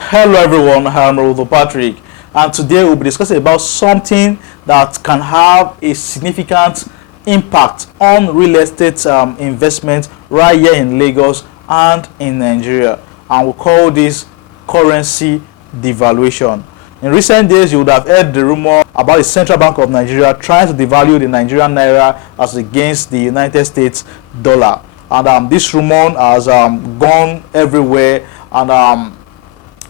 Hello everyone, I'm Patrick, and today we'll be discussing about something that can have a significant impact on real estate investment right here in Lagos and in Nigeria, and we'll call this currency devaluation. In recent days, you would have heard the rumor about the Central Bank of Nigeria trying to devalue the Nigerian naira as against the United States dollar, and this rumor has gone everywhere, and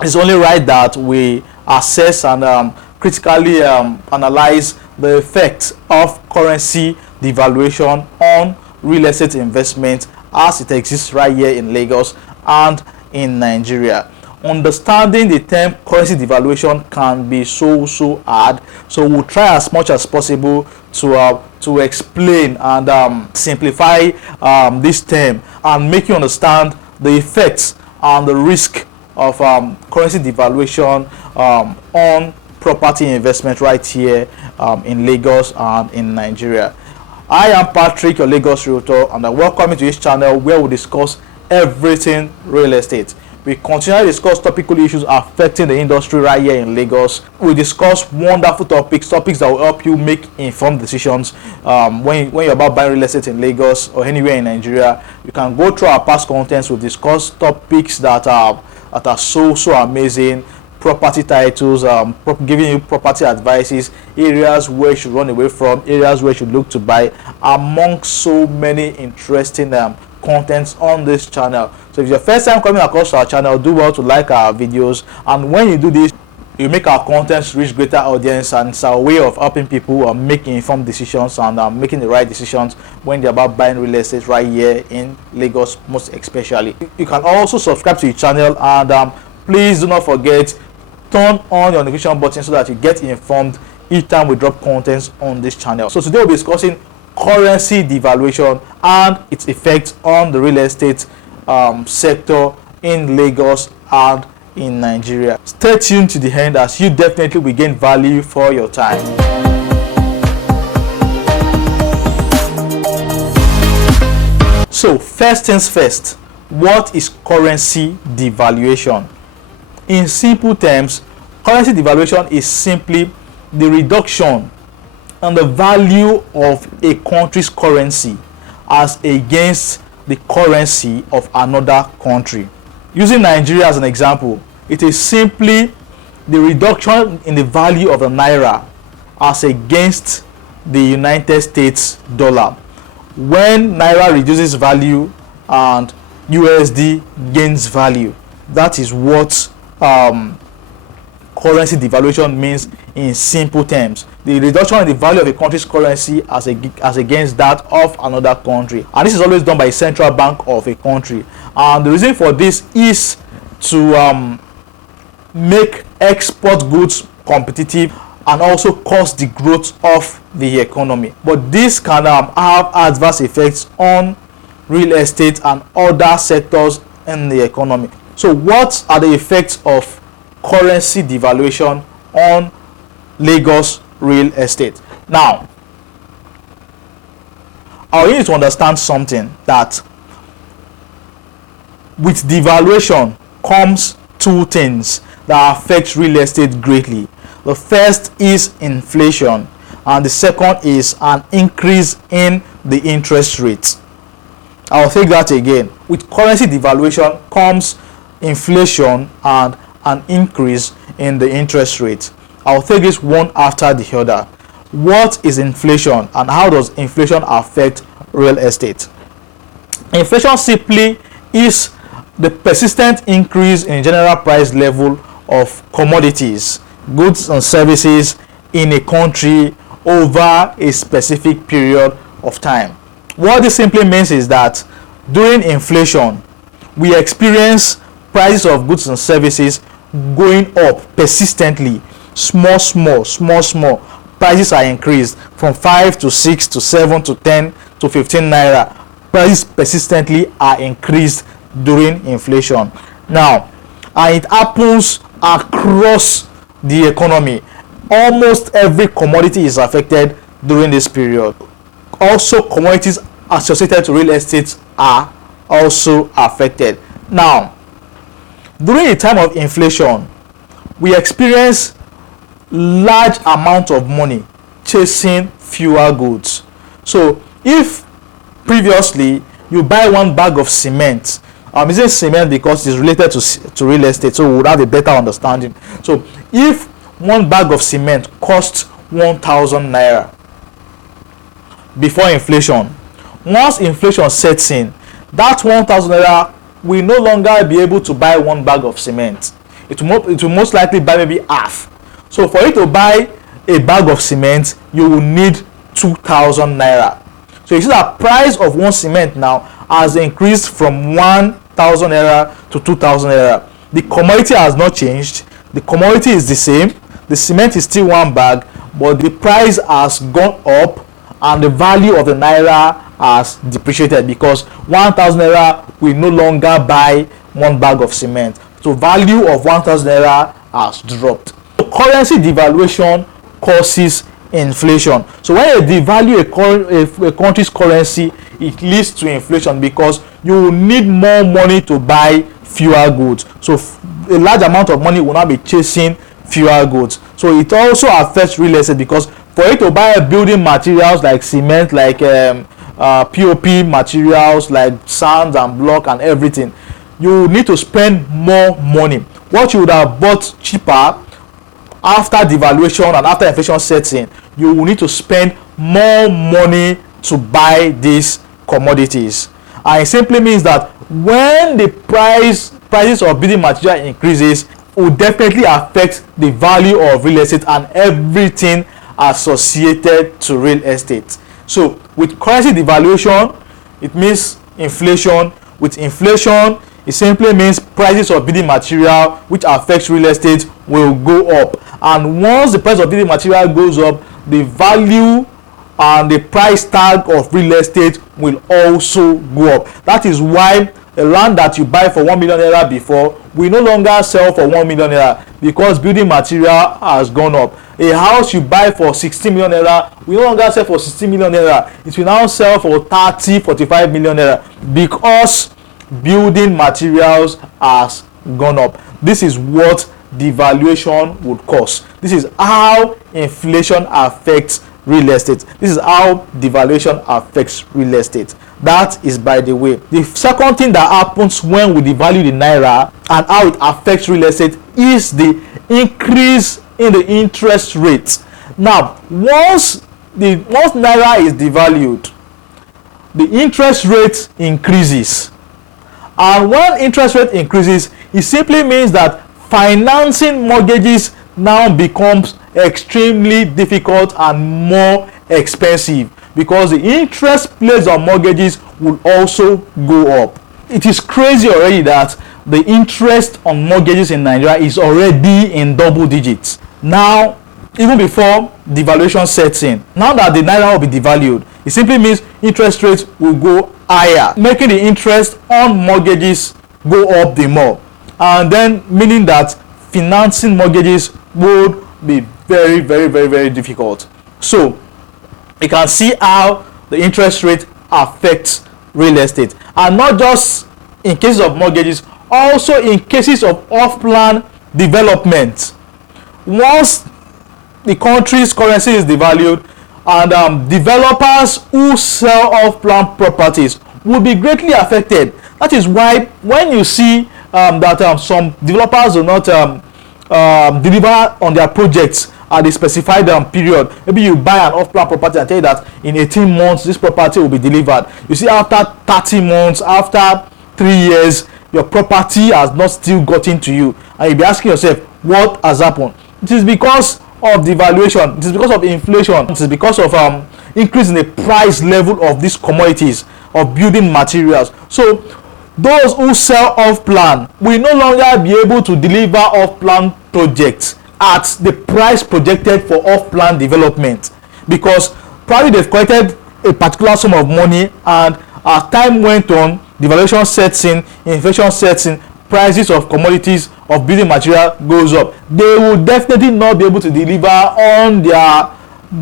it's only right that we assess and critically analyze the effects of currency devaluation on real estate investment as it exists right here in Lagos and in Nigeria. Understanding the term currency devaluation can be so hard, so we'll try as much as possible to explain and simplify this term and make you understand the effects and the risk of currency devaluation on property investment right here in Lagos and in Nigeria. I am Patrick, your Lagos realtor, and I welcome you to this channel where we discuss everything real estate. We continue to discuss topical issues affecting the industry right here in Lagos. We discuss wonderful topics that will help you make informed decisions when you're about buying real estate in Lagos or anywhere in Nigeria. You can go through our past contents. We've discussed topics that are so amazing, property titles, giving you property advices, areas where you should run away from, areas where you should look to buy, among so many interesting contents on this channel. So if it's your first time coming across our channel, do well to like our videos, and when you do this, you make our contents reach greater audience, and it's a way of helping people making informed decisions and making the right decisions when they're about buying real estate right here in Lagos, most especially. You can also subscribe to the channel, and please do not forget, turn on your notification button so that you get informed each time we drop contents on this channel. So today we'll be discussing currency devaluation and its effects on the real estate sector in Lagos and in Nigeria. Stay tuned to the end, as you definitely will gain value for your time. So first things first, what is currency devaluation? In simple terms, currency devaluation is simply the reduction in the value of a country's currency as against the currency of another country. Using Nigeria as an example, it is simply the reduction in the value of the naira as against the United States dollar. When naira reduces value and USD gains value, that is what currency devaluation means in simple terms. The reduction in the value of a country's currency as against that of another country, and this is always done by a central bank of a country. And the reason for this is to make export goods competitive and also cause the growth of the economy. But this can have adverse effects on real estate and other sectors in the economy. So what are the effects of currency devaluation on Lagos real estate? Now, I need to understand something, that with devaluation comes two things that affect real estate greatly. The first is inflation, and the second is an increase in the interest rate. I'll take that again. With currency devaluation comes inflation and an increase in the interest rate. I'll take this one after the other. What is inflation, and how does inflation affect real estate? Inflation simply is the persistent increase in general price level of commodities, goods and services in a country over a specific period of time. What this simply means is that during inflation, we experience prices of goods and services going up persistently. Small prices are increased from 5 to 6 to 7 to 10 to 15 naira. Prices persistently are increased during inflation. Now, and it happens across the economy. Almost every commodity is affected during this period. Also, commodities associated to real estate are also affected. Now, during a time of inflation, we experience large amount of money chasing fewer goods. So if previously you buy one bag of cement, I'm using cement because it's related to real estate, so we would have a better understanding. So if one bag of cement costs 1,000 naira before inflation, once inflation sets in, that 1,000 naira will no longer be able to buy one bag of cement. It will most likely buy maybe half. So for you to buy a bag of cement, you will need 2,000 naira. So you see that price of one cement now has increased from 1,000 naira to 2,000 naira. The commodity has not changed. The commodity is the same. The cement is still one bag, but the price has gone up and the value of the naira has depreciated because 1,000 naira will no longer buy one bag of cement. So value of 1,000 naira has dropped. So currency devaluation causes inflation. So when you devalue a country's currency, it leads to inflation because you will need more money to buy fewer goods. So a large amount of money will not be chasing fewer goods. So it also affects real estate because for you to buy building materials like cement, like POP materials like sand and block and everything, you need to spend more money. What you would have bought cheaper after devaluation and after inflation sets in, you will need to spend more money to buy these commodities. And it simply means that when the prices of building material increases, it will definitely affect the value of real estate and everything associated to real estate. So with currency devaluation, it means inflation. With inflation, it simply means prices of building material, which affects real estate, will go up. And once the price of building material goes up, the value and the price tag of real estate will also go up. That is why a land that you buy for 1 million naira before will no longer sell for 1 million naira because building material has gone up. A house you buy for 16 million naira will no longer sell for 16 million naira. It will now sell for 30-45 million naira because building materials has gone up. This is what devaluation would cause. This is how inflation affects real estate. This is how devaluation affects real estate. That is by the way. The second thing that happens when we devalue the naira and how it affects real estate is the increase in the interest rate. Now, once naira is devalued, the interest rate increases. And when interest rate increases, it simply means that financing mortgages now becomes extremely difficult and more expensive because the interest placed on mortgages will also go up. It is crazy already that the interest on mortgages in Nigeria is already in double digits. Now, even before devaluation sets in, now that the naira will be devalued, it simply means interest rates will go higher, making the interest on mortgages go up the more, and then meaning that financing mortgages would be very, very, very, very difficult. So you can see how the interest rate affects real estate, and not just in cases of mortgages, also in cases of off-plan development. Once the country's currency is devalued, and developers who sell off-plan properties will be greatly affected. That is why when you see that some developers do not deliver on their projects at the specified period, maybe you buy an off-plan property and tell you that in 18 months this property will be delivered. You see, after 30 months, after 3 years, your property has not still gotten to you, and you'll be asking yourself, what has happened? It is because of devaluation, it is because of inflation, it is because of increase in the price level of these commodities, of building materials. So those who sell off-plan will no longer be able to deliver off-plan projects at the price projected for off-plan development, because probably they've collected a particular sum of money, and as time went on, devaluation sets in, inflation sets in, prices of commodities, of building material goes up. They will definitely not be able to deliver on their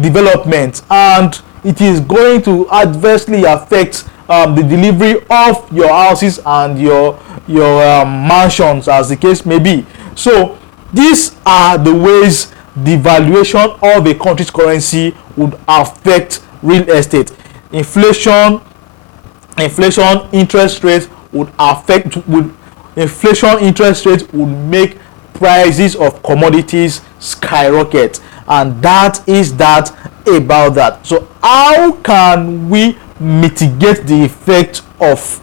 development, and it is going to adversely affect the delivery of your houses and your mansions, as the case may be. So these are the ways devaluation of a country's currency would affect real estate. Inflation, interest rates would make prices of commodities skyrocket, and that is that about that. So how can we mitigate the effect of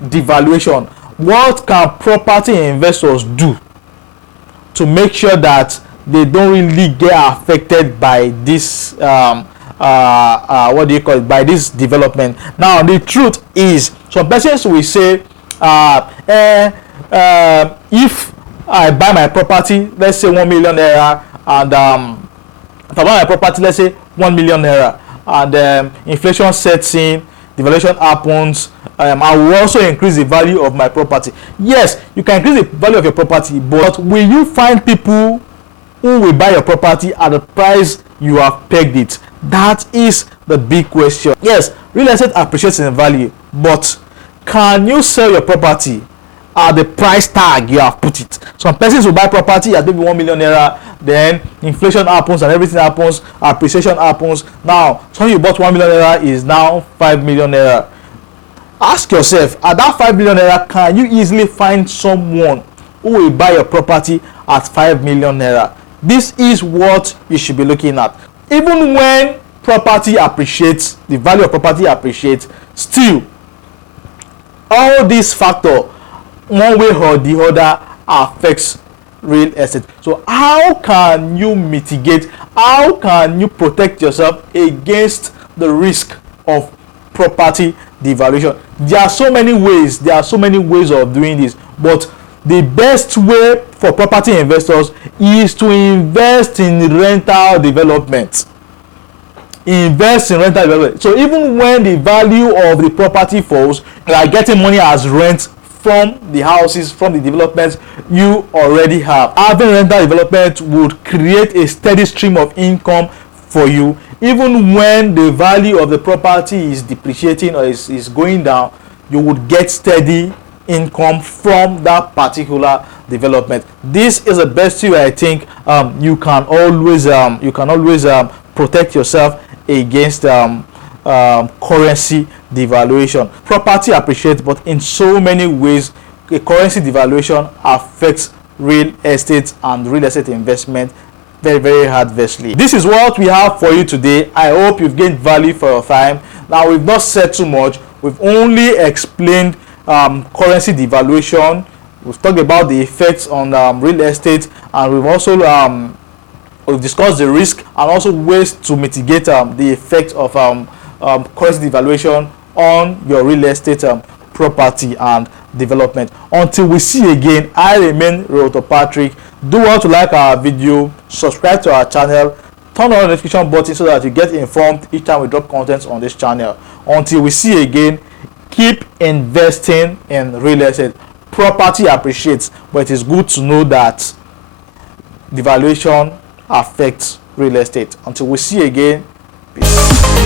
devaluation? What can property investors do to make sure that they don't really get affected by this by this development? Now the truth is, some persons will say if I buy my property, let's say 1 million naira, and if I buy my property, let's say 1 million naira, and inflation sets in, devaluation happens, I will also increase the value of my property. Yes, you can increase the value of your property, but will you find people who will buy your property at the price you have pegged it? That is the big question. Yes, real estate appreciates in value, but can you sell your property at the price tag you have put it? Some persons will buy property at maybe 1 million naira, then inflation happens and everything happens, appreciation happens. Now, something you bought 1 million naira is now 5 million naira. Ask yourself, at that 5 million naira, can you easily find someone who will buy your property at 5 million naira? This is what you should be looking at. Even when property appreciates, the value of property appreciates, still all these factors, one way or the other, affects real estate. So how can you mitigate, how can you protect yourself against the risk of property devaluation? There are so many ways of doing this, but the best way for property investors is to invest in rental development. So even when the value of the property falls, you are getting money as rent from the houses, from the developments you already have. Having rental development would create a steady stream of income for you. Even when the value of the property is depreciating or is going down, you would get steady income from that particular development. This is the best way I think you can always protect yourself against currency devaluation. Property appreciates, but in so many ways, a currency devaluation affects real estate and real estate investment very, very adversely. This is what we have for you today. I hope you've gained value for your time. Now, we've not said too much. We've only explained currency devaluation. We've talked about the effects on real estate, and we've also we've discussed the risk and also ways to mitigate the effect of currency devaluation on your real estate property and development. Until we see again, I remain Realtor Patrick. Do want to like our video, subscribe to our channel, turn on the notification button so that you get informed each time we drop content on this channel. Until we see again, keep investing in real estate. Property appreciates, but it is good to know that devaluation affects real estate. Until we see again, peace.